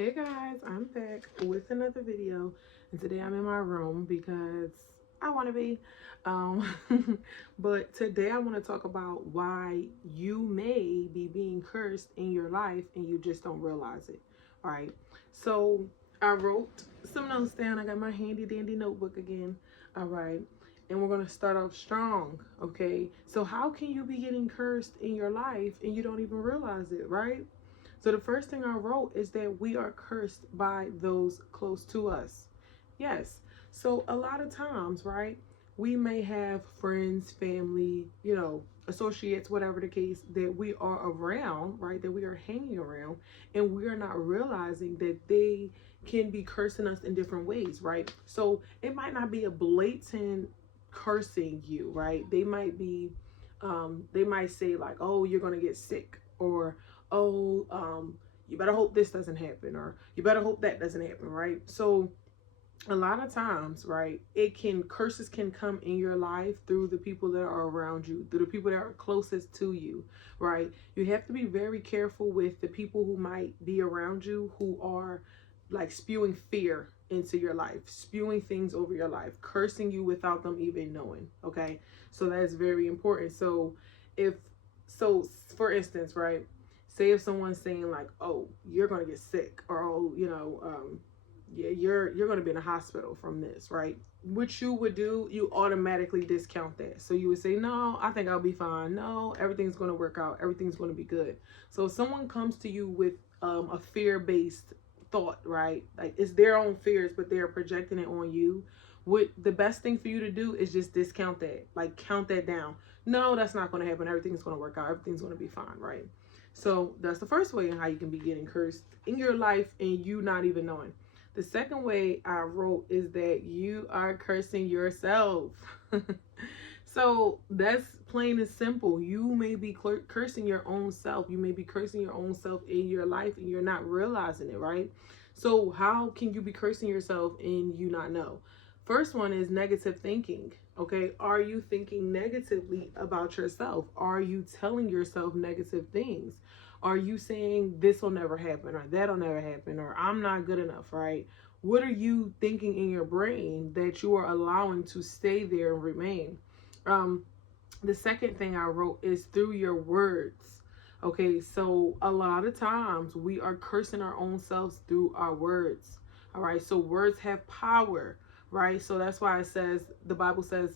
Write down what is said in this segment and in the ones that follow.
Hey guys, I'm back with another video, and today I'm in my room because I want to be. But today I want to talk about why you may be being cursed in your life and you just don't realize it. All right. So I wrote some notes down. I got my handy dandy notebook again. All right. And we're going to start off strong. Okay. So how can you be getting cursed in your life and you don't even realize it, right? So the first thing I wrote is that we are cursed by those close to us. Yes. So a lot of times, right, we may have friends, family, associates, whatever the case, that we are around, right, that we are hanging around, and we are not realizing that they can be cursing us in different ways, right? So it might not be a blatant cursing you, right? They might say like, oh, you're going to get sick, or oh, you better hope this doesn't happen, or you better hope that doesn't happen, right? So a lot of times, right, curses can come in your life through the people that are around you, through the people that are closest to you, right? You have to be very careful with the people who might be around you, who are like spewing fear into your life, spewing things over your life, cursing you without them even knowing. Okay. So that's very important. If so for instance, right, say if someone's saying like, oh, you're gonna get sick, or oh, yeah, you're going to be in a hospital from this, right? What you would do, you automatically discount that. So you would say, no, I think I'll be fine. No, everything's going to work out. Everything's going to be good. So if someone comes to you with a fear-based thought, right? Like it's their own fears, but they're projecting it on you. What the best thing for you to do is just discount that, like count that down. No, that's not going to happen. Everything's going to work out. Everything's going to be fine, right? So that's the first way in how you can be getting cursed in your life and you not even knowing. The second way I wrote is that you are cursing yourself. So that's plain and simple. You may be cursing your own self. You may be cursing your own self in your life and you're not realizing it, right? So how can you be cursing yourself and you not know? First one is negative thinking. Okay, are you thinking negatively about yourself? Are you telling yourself negative things? Are you saying this will never happen, or that'll never happen, or I'm not good enough, right? What are you thinking in your brain that you are allowing to stay there and remain? Um, the second thing I wrote is through your words. Okay, so a lot of times we are cursing our own selves through our words. All right, so words have power, right? So that's why the Bible says,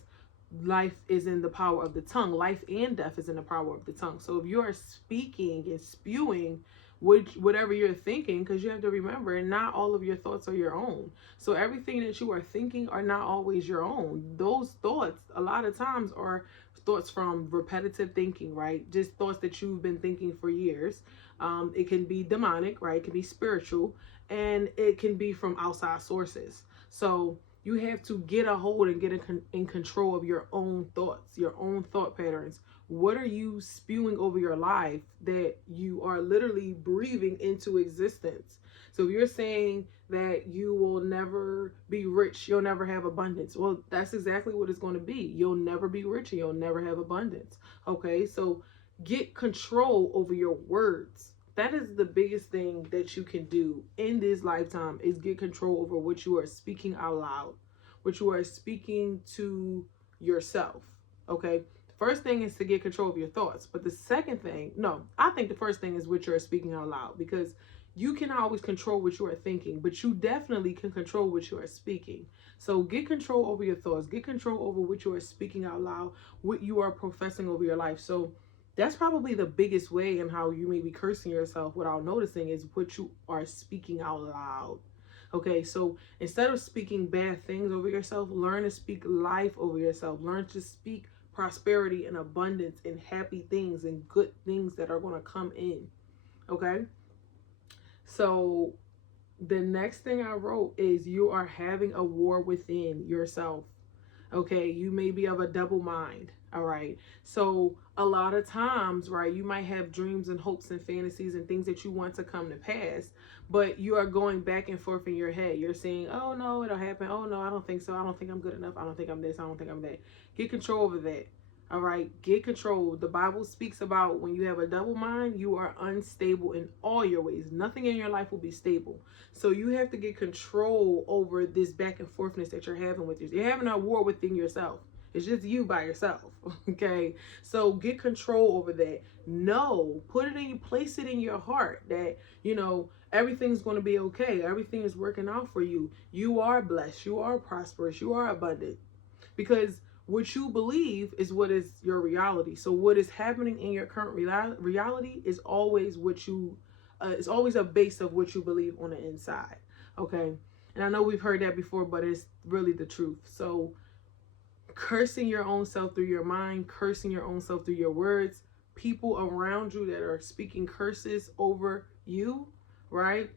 life is in the power of the tongue. Life and death is in the power of the tongue. So if you are speaking and spewing whatever you're thinking, because you have to remember, not all of your thoughts are your own. So everything that you are thinking are not always your own. Those thoughts a lot of times are thoughts from repetitive thinking, right? Just thoughts that you've been thinking for years. It can be demonic, right? It can be spiritual, and it can be from outside sources. So you have to get a hold and get in control of your own thoughts, your own thought patterns. What are you spewing over your life that you are literally breathing into existence? So if you're saying that you will never be rich, you'll never have abundance. Well, that's exactly what it's going to be. You'll never be rich and you'll never have abundance. Okay, so get control over your words. That is the biggest thing that you can do in this lifetime, is get control over what you are speaking out loud, what you are speaking to yourself. Okay, first thing is to get control of your thoughts, but the second thing, no, I think the first thing is what you're speaking out loud, because you cannot always control what you are thinking, but you definitely can control what you are speaking. So get control over your thoughts, get control over what you are speaking out loud, what you are professing over your life. So that's probably the biggest way in how you may be cursing yourself without noticing, is what you are speaking out loud. Okay, so instead of speaking bad things over yourself, learn to speak life over yourself. Learn to speak prosperity and abundance and happy things and good things that are going to come in. Okay, so the next thing I wrote is you are having a war within yourself. Okay, you may be of a double mind. All right, so a lot of times, right, you might have dreams and hopes and fantasies and things that you want to come to pass, but you are going back and forth in your head. You're saying, oh no, it'll happen. Oh no, I don't think so. I don't think I'm good enough. I don't think I'm this. I don't think I'm that. Get control over that. All right, get control. The Bible speaks about when you have a double mind, you are unstable in all your ways. Nothing in your life will be stable. So you have to get control over this back and forthness that you're having with yourself. You're having a war within yourself. It's just you by yourself. Okay. So get control over that. No, put it in, place it in your heart that, everything's going to be okay. Everything is working out for you. You are blessed. You are prosperous. You are abundant. Because what you believe is what is your reality. So what is happening in your current reality is always what you, it's always a base of what you believe on the inside. Okay. And I know we've heard that before, but it's really the truth. So cursing your own self through your mind, cursing your own self through your words, people around you that are speaking curses over you, right?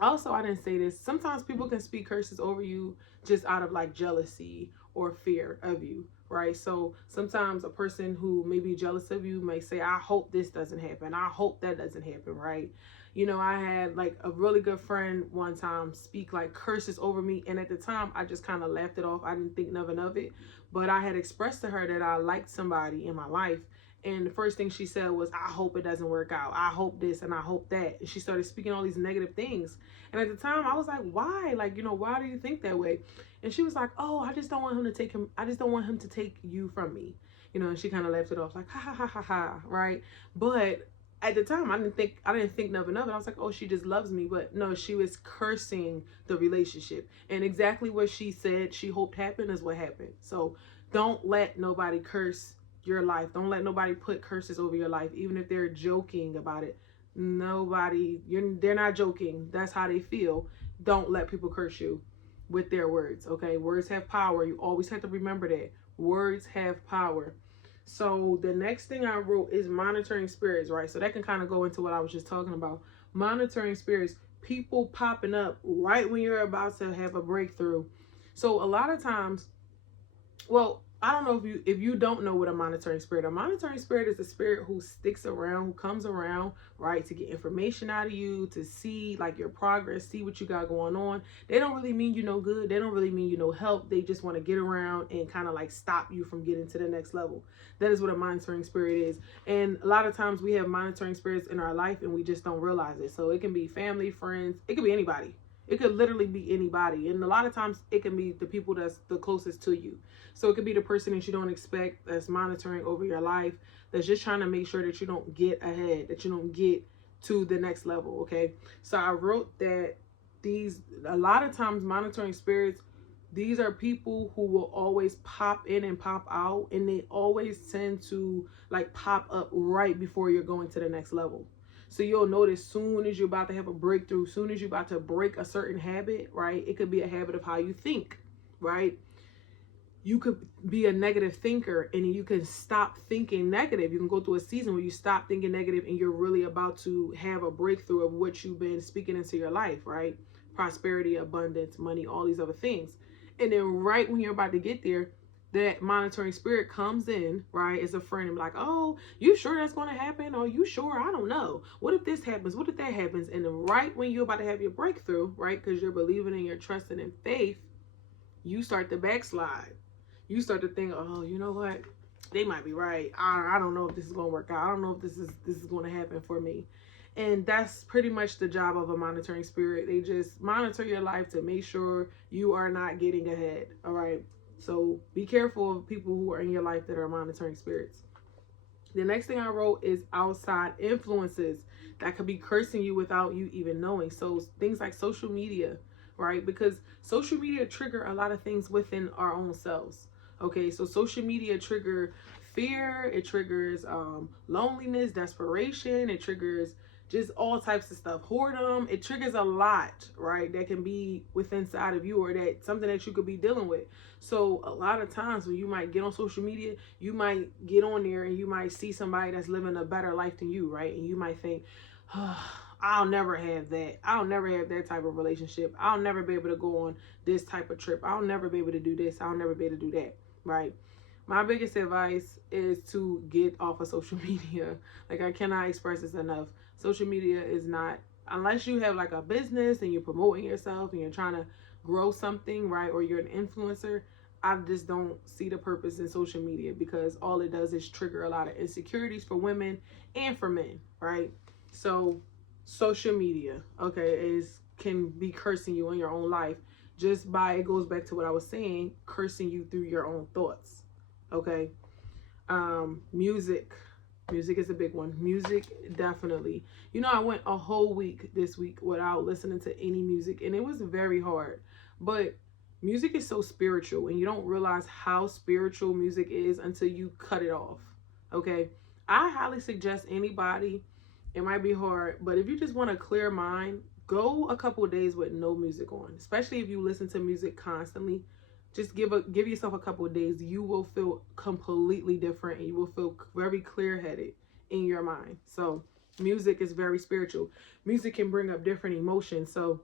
Also, I didn't say this. Sometimes people can speak curses over you just out of like jealousy or fear of you, right? So sometimes a person who may be jealous of you may say, I hope this doesn't happen. I hope that doesn't happen, right? I had like a really good friend one time speak like curses over me. And at the time, I just kind of laughed it off. I didn't think nothing of it. But I had expressed to her that I liked somebody in my life. And the first thing she said was, I hope it doesn't work out. I hope this and I hope that. And she started speaking all these negative things. And at the time I was like, why? Like, why do you think that way? And she was like, oh, I just don't want him to take him. I just don't want him to take you from me. And she kind of laughed it off like, ha ha ha ha ha. Right. But at the time I didn't think nothing of it. I was like, oh, she just loves me. But no, she was cursing the relationship. And exactly what she said she hoped happened is what happened. So don't let nobody curse your life. Don't let nobody put curses over your life, even if they're joking about it. They're not joking. That's how they feel. Don't let people curse you with their words. Okay. Words have power. You always have to remember that words have power. So the next thing I wrote is monitoring spirits, right? So that can kind of go into what I was just talking about. Monitoring spirits, people popping up right when you're about to have a breakthrough. So a lot of times, well, I don't know if you don't know what a monitoring spirit is a spirit who sticks around, who comes around, right, to get information out of you, to see like your progress, see what you got going on. They don't really mean you no good. They don't really mean you no help. They just want to get around and kind of like stop you from getting to the next level. That is what a monitoring spirit is. And a lot of times we have monitoring spirits in our life and we just don't realize it. So it can be family, friends, it could be anybody. It could literally be anybody. And a lot of times it can be the people that's the closest to you. So it could be the person that you don't expect that's monitoring over your life, that's just trying to make sure that you don't get ahead, that you don't get to the next level, okay? So I wrote that a lot of times monitoring spirits, these are people who will always pop in and pop out, and they always tend to like pop up right before you're going to the next level. So you'll notice soon as you're about to have a breakthrough, soon as you're about to break a certain habit, right? It could be a habit of how you think, right? You could be a negative thinker and you can stop thinking negative. You can go through a season where you stop thinking negative and you're really about to have a breakthrough of what you've been speaking into your life, right? Prosperity, abundance, money, all these other things. And then right when you're about to get there, that monitoring spirit comes in, right, as a friend and be like, oh, you sure that's going to happen? Or you sure? I don't know. What if this happens? What if that happens? And then right when you're about to have your breakthrough, right, because you're believing and you're trusting in faith, you start to backslide. You start to think, oh, you know what? They might be right. I don't know if this is going to work out. I don't know if this is going to happen for me. And that's pretty much the job of a monitoring spirit. They just monitor your life to make sure you are not getting ahead. All right. So be careful of people who are in your life that are monitoring spirits. The next thing I wrote is outside influences that could be cursing you without you even knowing. So things like social media, right? Because social media trigger a lot of things within our own selves. Okay, so social media trigger fear, it triggers loneliness, desperation, it triggers just all types of stuff, whoredom. It triggers a lot, right, that can be within inside of you, or that something that you could be dealing with. So a lot of times when you might get on social media, you might get on there and you might see somebody that's living a better life than you, right? And you might think, oh, I'll never have that. I'll never have that type of relationship. I'll never be able to go on this type of trip. I'll never be able to do this. I'll never be able to do that, right? My biggest advice is to get off of social media. Like, I cannot express this enough. Social media is not, unless you have like a business and you're promoting yourself and you're trying to grow something, right? Or you're an influencer. I just don't see the purpose in social media, because all it does is trigger a lot of insecurities for women and for men, right? So social media, okay, is can be cursing you in your own life, just by, it goes back to what I was saying, cursing you through your own thoughts. Okay. Music. Music is a big one. Music, definitely. You know, I went a whole week this week without listening to any music, and it was very hard. But music is so spiritual, and you don't realize how spiritual music is until you cut it off. Okay? I highly suggest anybody, it might be hard, but if you just want a clear mind, go a couple of days with no music on, especially if you listen to music constantly. Just give yourself a couple of days. You will feel completely different, and you will feel very clear-headed in your mind. So music is very spiritual. Music can bring up different emotions. So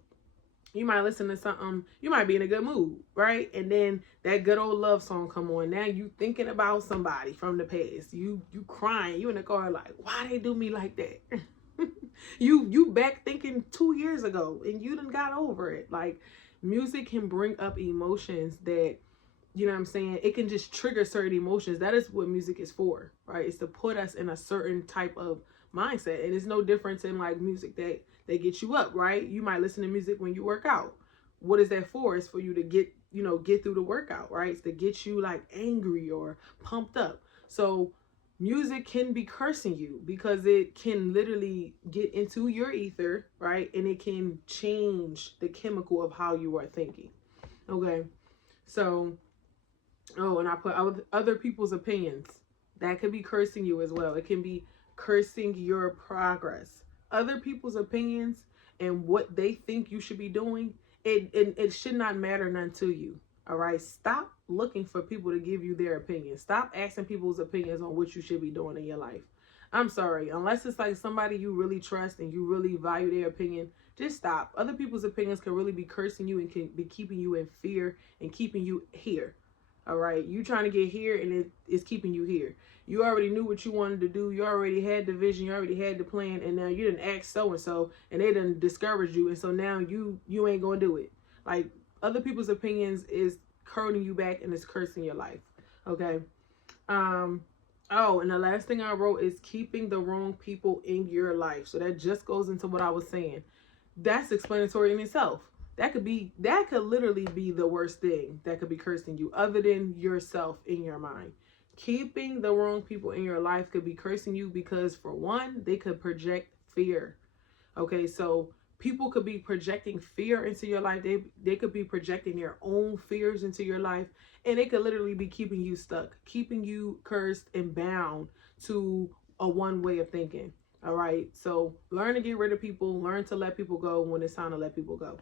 you might listen to something, you might be in a good mood, right? And then that good old love song come on. Now you thinking about somebody from the past. You crying. You in the car like, why they do me like that? you back thinking 2 years ago, and you done got over it. Like, music can bring up emotions that, you know what I'm saying? It can just trigger certain emotions. That is what music is for, right? It's to put us in a certain type of mindset. And it's no difference in like music that get you up, right? You might listen to music when you work out. What is that for? It's for you to get through the workout, right? It's to get you like angry or pumped up. So music can be cursing you, because it can literally get into your ether, right? And it can change the chemical of how you are thinking. Okay. So, oh, and I put other people's opinions. That could be cursing you as well. It can be cursing your progress. Other people's opinions and what they think you should be doing, it should not matter none to you. All right. Stop looking for people to give you their opinions. Stop asking people's opinions on what you should be doing in your life. I'm sorry. Unless it's like somebody you really trust and you really value their opinion, just stop. Other people's opinions can really be cursing you and can be keeping you in fear and keeping you here. All right. You trying to get here, and it is keeping you here. You already knew what you wanted to do. You already had the vision. You already had the plan. And now you didn't ask so-and-so, and they done discouraged you. And so now you ain't going to do it. Like, other people's opinions is hurting you back, and it's cursing your life. Okay. Oh, and the last thing I wrote is keeping the wrong people in your life. So that just goes into what I was saying. That's explanatory in itself. That could literally be the worst thing that could be cursing you, other than yourself in your mind. Keeping the wrong people in your life could be cursing you because, for one, they could project fear. Okay, so people could be projecting fear into your life. They could be projecting their own fears into your life, and it could literally be keeping you stuck, keeping you cursed and bound to a one way of thinking. All right, so learn to get rid of people, learn to let people go when it's time to let people go.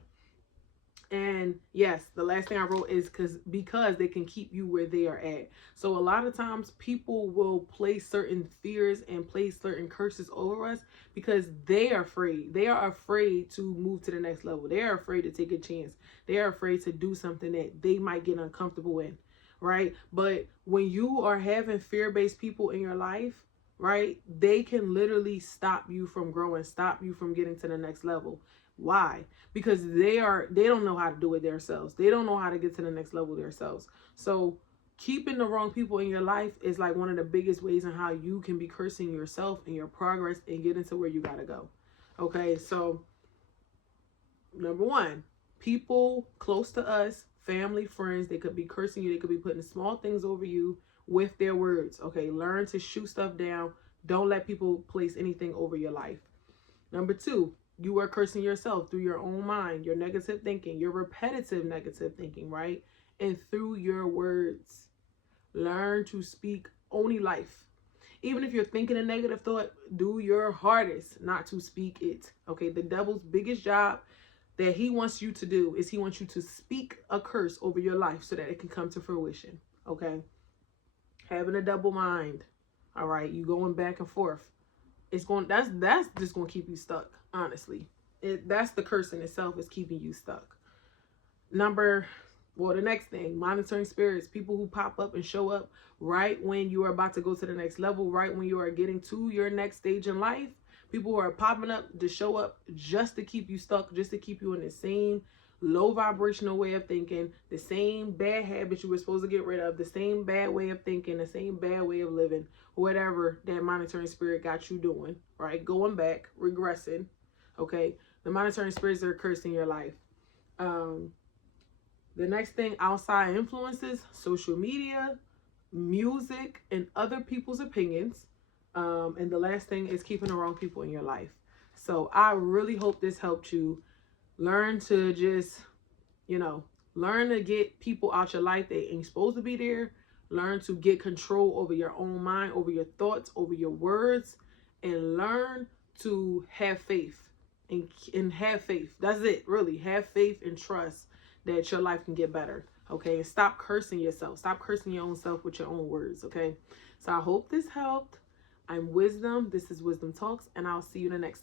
And yes, the last thing I wrote is because they can keep you where they are at. So a lot of times people will place certain fears and place certain curses over us because they are afraid. They are afraid to move to the next level. They are afraid to take a chance. They are afraid to do something that they might get uncomfortable in, right? But when you are having fear-based people in your life, right, they can literally stop you from growing, stop you from getting to the next level. Why? Because they don't know how to do it themselves. They don't know how to get to the next level themselves. So keeping the wrong people in your life is like one of the biggest ways in how you can be cursing yourself and your progress and getting to where you gotta go. Okay, so number one, people close to us, family, friends, they could be cursing you. They could be putting small things over you with their words. Okay, learn to shoot stuff down. Don't let people place anything over your life. Number two, you are cursing yourself through your own mind, your negative thinking, your repetitive negative thinking, right? And through your words. Learn to speak only life. Even if you're thinking a negative thought, do your hardest not to speak it. Okay, the devil's biggest job that he wants you to do is he wants you to speak a curse over your life so that it can come to fruition. Okay, having a double mind. All right, you going back and forth. That's just gonna keep you stuck. Honestly, that's the curse in itself, is keeping you stuck. The next thing, monitoring spirits, people who pop up and show up right when you are about to go to the next level, right when you are getting to your next stage in life. People who are popping up to show up just to keep you stuck, just to keep you in the same low vibrational way of thinking, the same bad habits you were supposed to get rid of, the same bad way of thinking, the same bad way of living, whatever that monitoring spirit got you doing, right? Going back, regressing, okay? The monitoring spirits that are cursing your life. The next thing, outside influences, social media, music, and other people's opinions. And the last thing is keeping the wrong people in your life. So I really hope this helped you learn to just, learn to get people out your life that ain't supposed to be there. Learn to get control over your own mind, over your thoughts, over your words, and learn to have faith and have faith. That's it, really. Have faith and trust that your life can get better. Okay, and stop cursing yourself. Stop cursing your own self with your own words. Okay, so I hope this helped. I'm Wisdom. This is Wisdom Talks, and I'll see you in the next